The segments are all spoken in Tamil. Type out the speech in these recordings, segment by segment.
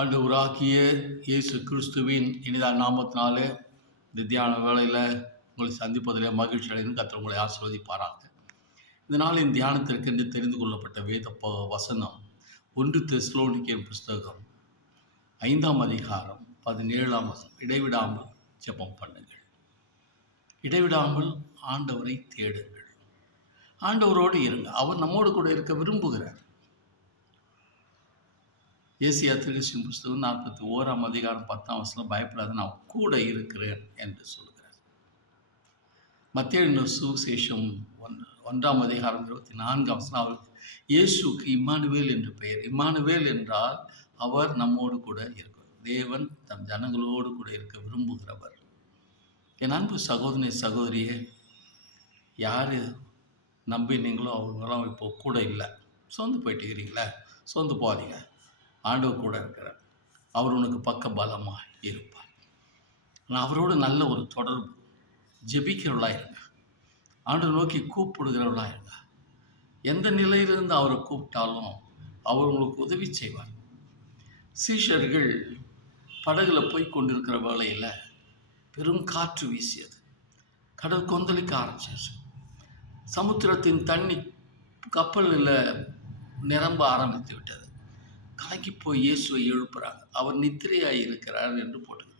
ஆண்டவராகிய இயேசு கிறிஸ்துவின் இனிதான நாமத்தினாலே இந்த தியான வேளையில் உங்களை சந்திப்பதில் மகிழ்ச்சி அடைந்து கர்த்தர் உங்களை ஆசீர்வதிப்பாராக. இந்த நாளின் தியானத்திற்கென்று தெரிந்து கொள்ளப்பட்ட வேத வசனம் 1 தெசலோனிக்கேயர் புஸ்தகம் 5ஆம் அதிகாரம் 17ஆம் வசனம். இடைவிடாமல் ஜெபம் பண்ணுங்கள், இடைவிடாமல் ஆண்டவரை தேடுங்கள். ஆண்டவரோடு இருங்க, அவர் நம்மோடு கூட இருக்க விரும்புகிறார். ஏசியா தீர்க்கதரிசியின் புஸ்தகம் 41ஆம் அதிகாரம் 10ஆம் வசனம், பயப்படாத, நான் கூட இருக்கிறேன் என்று சொல்கிறார். மத்தேயு சுவிசேஷம் 1ஆம் அதிகாரம் 24ஆம் வசனம், அவருக்கு இயேசுக்கு இம்மானுவேல் என்று பெயர். இம்மானுவேல் என்றால் அவர் நம்மோடு கூட இருக்கிறார். தேவன் தம் ஜனங்களோடு கூட இருக்க விரும்புகிறவர். என் அன்பு சகோதரி சகோதரியே, யார் நம்பினீங்களோ அவங்களாம் இப்போ கூட இல்லை. சோர்ந்து போயிட்டுக்கிறீங்களா? சோர்ந்து போகாதீங்க. ஆண்டவர் கூட இருக்கிறார். அவர் உனக்கு பக்க பலமாக இருப்பார். ஆனால் அவரோடு நல்ல ஒரு தொடர்பு, ஜெபிக்கிறவர்களாக இருங்க. ஆண்டவர் நோக்கி கூப்பிடுகிறவர்களாக இருங்க. எந்த நிலையிலிருந்து அவரை கூப்பிட்டாலும் அவர் உங்களுக்கு உதவி செய்வார். சீஷர்கள் படகுல போய் கொண்டிருக்கிற வேளையில் பெரும் காற்று வீசியது. கடல் கொந்தளிக்க ஆரம்பிச்சிச்சு. சமுத்திரத்தின் தண்ணி கப்பலில் நிரம்ப ஆரம்பித்து விட்டது. கலங்கி போய் இயேசுவை எழுப்புறாங்க. அவர் நித்திரையாக இருக்கிறார் என்று போட்டுது.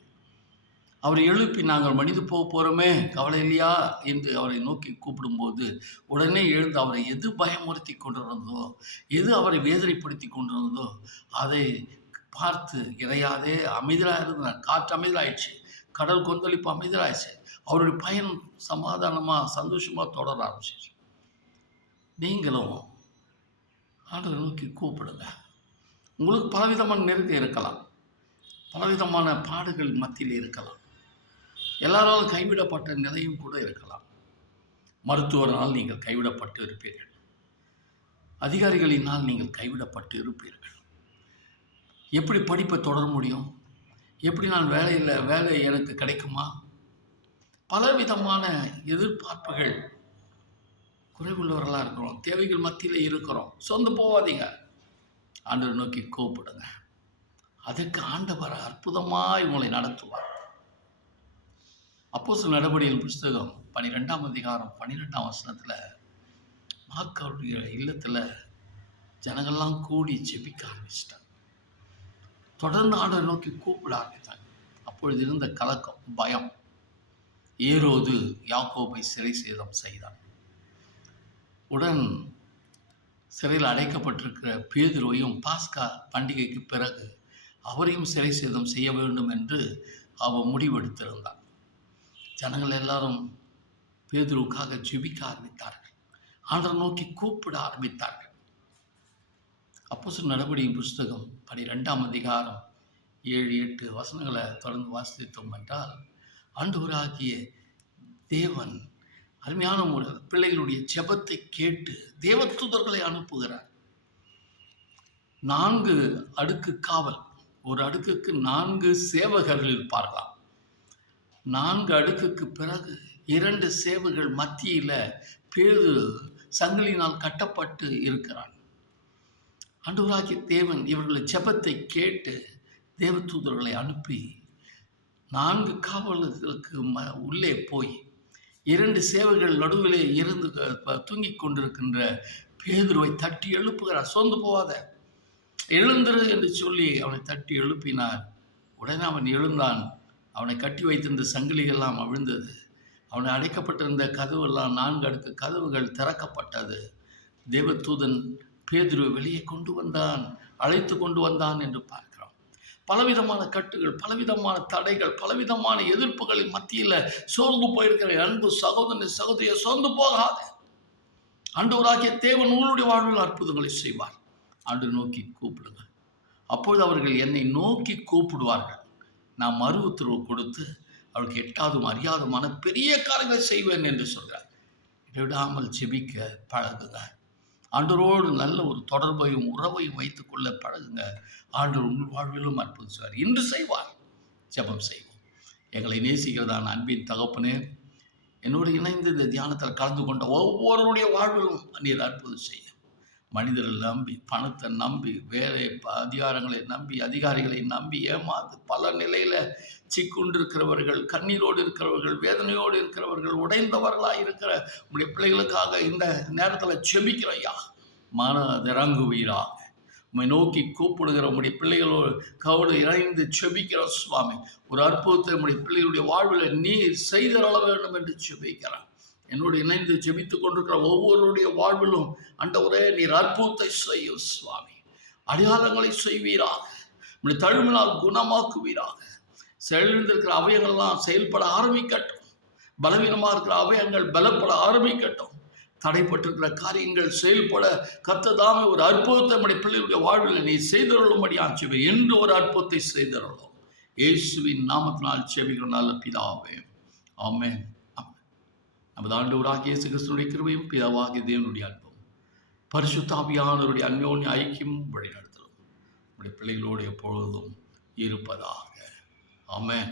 அவரை எழுப்பி, நாங்கள் மனித போக போகிறோமே, கவலை இல்லையா என்று அவரை நோக்கி கூப்பிடும்போது உடனே எழுந்து அவரை எது பயமுறுத்தி கொண்டிருந்ததோ, எது அவரை வேதனைப்படுத்தி கொண்டிருந்ததோ அதை பார்த்து இறையாதே அமைதலாக இருந்தார். காற்று அமைதலாயிடுச்சு, கடல் கொந்தளிப்பு அமைதலாயிடுச்சு. அவருடைய பயணம் சமாதானமாக சந்தோஷமாக தொடர ஆரம்பிச்சிச்சு. நீங்களும் ஆண்டவரை நோக்கி கூப்பிடுங்க. உங்களுக்கு பலவிதமான நெருக்கம் இருக்கலாம், பலவிதமான பாடுகள் மத்தியில் இருக்கலாம், எல்லாராலும் கைவிடப்பட்ட நிலையும் கூட இருக்கலாம். மருத்துவரால் நீங்கள் கைவிடப்பட்டு இருப்பீர்கள், அதிகாரிகளினால் நீங்கள் கைவிடப்பட்டு இருப்பீர்கள். எப்படி படிப்பை தொடர முடியும்? எப்படி நான் வேலை எனக்கு கிடைக்குமா? பலவிதமான எதிர்பார்ப்புகள், குறைவுள்ளவர்களாக இருக்கிறோம், தேவைகள் மத்தியில் இருக்கிறோம். சொந்து போவாதீங்க. ஆண்டவரை நோக்கி கூப்பிடுங்க. அதற்கு ஆண்டவர் அற்புதமாய் உங்களை நடத்துவார். அப்போஸ்தலர் நடபடிகளின் புஸ்தகம் 12ஆம் அதிகாரம் 12ஆம் வசனத்தில், மார்க்கோடைய இல்லத்தில் ஜனங்கள்லாம் கூடி ஜெபிக்க ஆரம்பிச்சிட்டாங்க. தொடர்ந்து ஆண்டவரை நோக்கி கூப்பிட ஆரம்பித்தாங்க. அப்பொழுது இருந்த கலக்கம், பயம். ஏரோது யாக்கோபை சிறை சேதம் செய்தான். உடன் சிறையில் அடைக்கப்பட்டிருக்கிற பேதுருவையும் பாஸ்கா பண்டிகைக்கு பிறகு அவரையும் சிறை சேதம் செய்ய வேண்டும் என்று அவன் முடிவெடுத்திருந்தான். ஜனங்கள் எல்லாரும் பேதுருவுக்காக ஜெபிக்க ஆரம்பித்தார்கள், ஆண்டவரை நோக்கி கூப்பிட ஆரம்பித்தார்கள். அப்போஸ்தலர் நடபடியின் புஸ்தகம் 12ஆம் அதிகாரம் 7-8 வசனங்களை தொடர்ந்து வாசித்தோம் என்றால், ஆண்டவராகிய தேவன் அருமையான பிள்ளைகளுடைய ஜெபத்தை கேட்டு தேவதூதர்களை அனுப்புகிறார். 4 அடுக்கு காவல், ஒரு அடுக்குக்கு 4 சேவகர்கள் இருப்பார்களாம். 4 அடுக்குக்கு பிறகு 2 சேவகர்கள் மத்தியில் பேதுரு சங்கிலினால் கட்டப்பட்டு இருக்கிறான். ஆண்டவராகிய தேவன் இவர்களை ஜெபத்தை கேட்டு தேவதூதர்களை அனுப்பி 4 காவலர்களுக்கு உள்ளே போய் 2 சேவகர்கள் நடுவிலே இருந்து தூங்கிக் கொண்டிருக்கின்ற பேதுருவை தட்டி எழுப்புகிறார். சோர்ந்து போவாத, எழுந்திரு என்று சொல்லி அவனை தட்டி எழுப்பினார். உடனே அவன் எழுந்தான். அவனை கட்டி வைத்திருந்த சங்கிலிகள்லாம் அவிழ்ந்தது. அவனை அடைக்கப்பட்டிருந்த கதவுலாம் 4 அடுக்கு கதவுகள் திறக்கப்பட்டது. தேவதூதன் பேதுருவை வெளியே கொண்டு வந்தான், அழைத்து கொண்டு வந்தான் என்று பார்க்கிறோம். பலவிதமான கட்டுகள், பலவிதமான தடைகள், பலவிதமான எதிர்ப்புகளின் மத்தியில் சோர்ந்து போயிருக்கிற அன்பு சகோதரனை சகோதரியை சோர்ந்து போகாத. ஆண்டவராகிய தேவன் உங்களுடைய வாழ்வில் அற்புதங்களை செய்வார். ஆண்டவரை நோக்கி கூப்பிடுங்க. அப்பொழுது அவர்கள் என்னை நோக்கி கூப்பிடுவார்கள், நான் மறு உத்தரவு கொடுத்து அவருக்கு எட்டாவதும் அறியாதுமான பெரிய காரியங்களை செய்வேன் என்று சொல்கிறார். இடைவிடாமல் ஜெபிக்க பழகுங்க. ஆண்டவரோடு நல்ல ஒரு தொடர்பையும் உறவையும் வைத்துக்கொள்ள பழகுங்க. ஆண்டவர் உங்கள் வாழ்விலும் அற்புதம் செய்வார். இன்று செய்வார். ஜெபம் செய்வோம். எங்களை நேசிக்கிறதான அன்பின் தகப்பனே, என்னோடு இணைந்து இந்த தியானத்தில் கலந்து கொண்ட ஒவ்வொருடைய வாழ்விலும் நீர் அற்புதம் செய்ய மனிதரை நம்பி, பணத்தை நம்பி, வேலை அதிகாரங்களை நம்பி, அதிகாரிகளை நம்பி ஏமாந்து பல நிலையில் சிக்குண்டிருக்கிறவர்கள், கண்ணீரோடு இருக்கிறவர்கள், வேதனையோடு இருக்கிறவர்கள், உடைந்தவர்களாக இருக்கிற உங்களுடைய பிள்ளைகளுக்காக இந்த நேரத்தில் செபிக்கிறோம் ஐயா. மனதிறங்குவீராக. உம்மை நோக்கி கூப்பிடுகிற உங்களுடைய பிள்ளைகளோடு கவுடு இணைந்து செபிக்கிறோம் சுவாமி. ஒரு அற்புதத்தை உங்களுடைய பிள்ளைகளுடைய வாழ்வில் நீர் செய்தரள வேண்டும் என்று செபிக்கிறேன். என்னோடு இணைந்து ஜெபித்துக் கொண்டிருக்கிற ஒவ்வொருடைய வாழ்விலும் ஆண்டவரே நீர் அற்புதத்தை செய்யும் சுவாமி. அடையாளங்களை செய்வீராக. உங்களுடைய தழுவினால் குணமாக்குவீராக. செயலிழந்திருக்கிற அவயங்கள்லாம் செயல்பட ஆரம்பிக்கட்டும். பலவீனமாக இருக்கிற அவயங்கள் பலப்பட ஆரம்பிக்கட்டும். தடைப்பட்டிருக்கிற காரியங்கள் செயல்பட கர்த்ததாமே ஒரு அற்புதத்தை நம்முடைய பிள்ளைகளுடைய வாழ்வில் நீ செய்தருளும்படி ஆட்சிவை என்று ஒரு அற்புதத்தை செய்தருளும். இயேசுவின் நாமத்தினால் செபிக்கிறோம் நல்ல பிதாவே. ஆமென். நமது ஆண்டவராகிய இயேசு கிறிஸ்துவின் கிருபையும் பிதாவாகிய தேவனுடைய அன்பும் பரிசுத்த ஆவியானவருடைய அன்யோன்ய ஐக்கியமும் வழிநடத்தலும் நம்முடைய பிள்ளைகளோடு எப்பொழுதும் இருப்பதாக. ஆமென்.